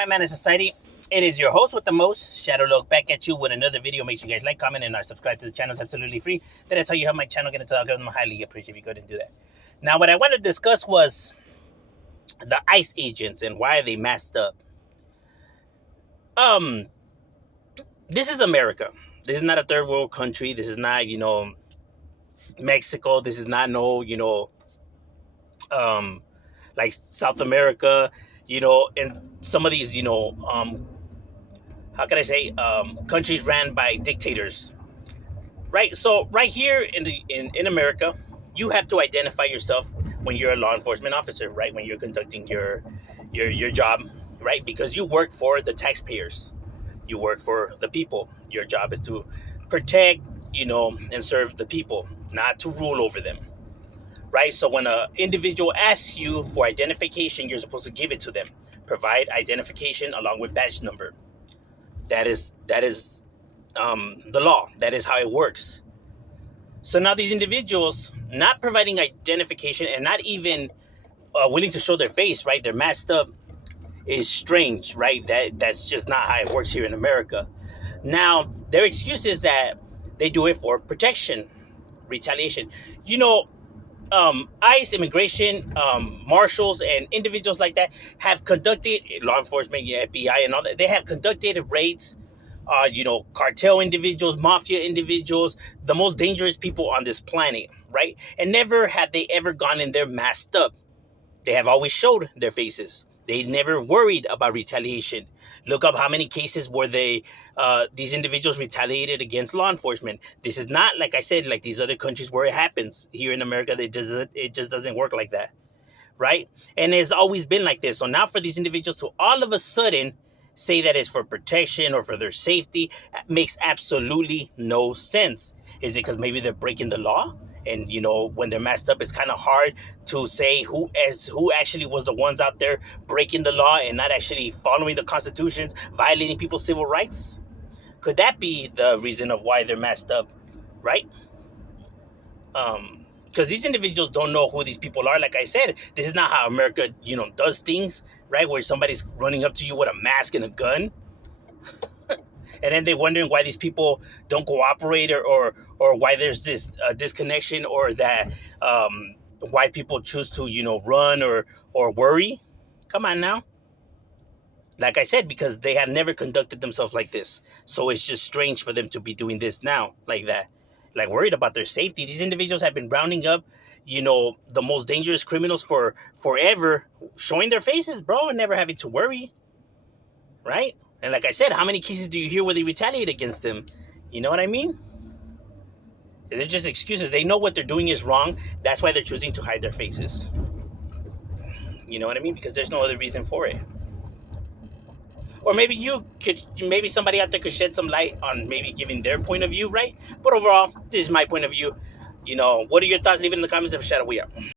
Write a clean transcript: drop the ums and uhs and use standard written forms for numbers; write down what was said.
my man in society? It is your host with the most, Shadow Look, back at you with another video. Make sure you guys like, comment, and subscribe to the channel. It's absolutely free. That is how you help my channel get into the algorithm. I highly appreciate if you go ahead and do that. Now, what I want to discuss was the ICE agents and why they messed up. This is America. This is not a third world country. This is not, Mexico. This is not like South America, and some of these, how can I say, countries ran by dictators, right? So right here in America, you have to identify yourself when you're a law enforcement officer, right? When you're conducting your job, right? Because you work for the taxpayers, you work for the people. Your job is to protect, and serve the people, not to rule over them. Right? So when an individual asks you for identification, you're supposed to give it to them. Provide identification along with badge number. That is the law. That is how it works. So now these individuals not providing identification and not even willing to show their face, right? They're masked up, is strange, right? That's just not how it works here in America. Now, their excuse is that they do it for protection, retaliation. ICE, immigration, marshals, and individuals like that have conducted, law enforcement, FBI, and all that, they have conducted raids, cartel individuals, mafia individuals, the most dangerous people on this planet, right? And never have they ever gone in there masked up. They have always showed their faces. They never worried about retaliation. Look up how many cases where these individuals retaliated against law enforcement. This is not, like I said, like these other countries where it happens. Here in America, it just doesn't work like that, right? And it's always been like this. So now for these individuals to all of a sudden say that it's for protection or for their safety makes absolutely no sense. Is it because maybe they're breaking the law? And, when they're messed up, it's kind of hard to say who actually was the ones out there breaking the law and not actually following the constitutions, violating people's civil rights. Could that be the reason of why they're messed up, right? Because these individuals don't know who these people are. Like I said, this is not how America, does things, right? Where somebody's running up to you with a mask and a gun. And then they're wondering why these people don't cooperate or why there's this disconnection or that why people choose to, run or worry. Come on now. Like I said, because they have never conducted themselves like this. So it's just strange for them to be doing this now like that. Like worried about their safety. These individuals have been rounding up, the most dangerous criminals for forever, showing their faces, bro, and never having to worry. Right? And like I said, how many cases do you hear where they retaliate against them? You know what I mean? They're just excuses. They know what they're doing is wrong. That's why they're choosing to hide their faces. You know what I mean? Because there's no other reason for it. Or maybe maybe somebody out there could shed some light on maybe giving their point of view, right? But overall, this is my point of view. What are your thoughts? Leave it in the comments. Shadow, we out.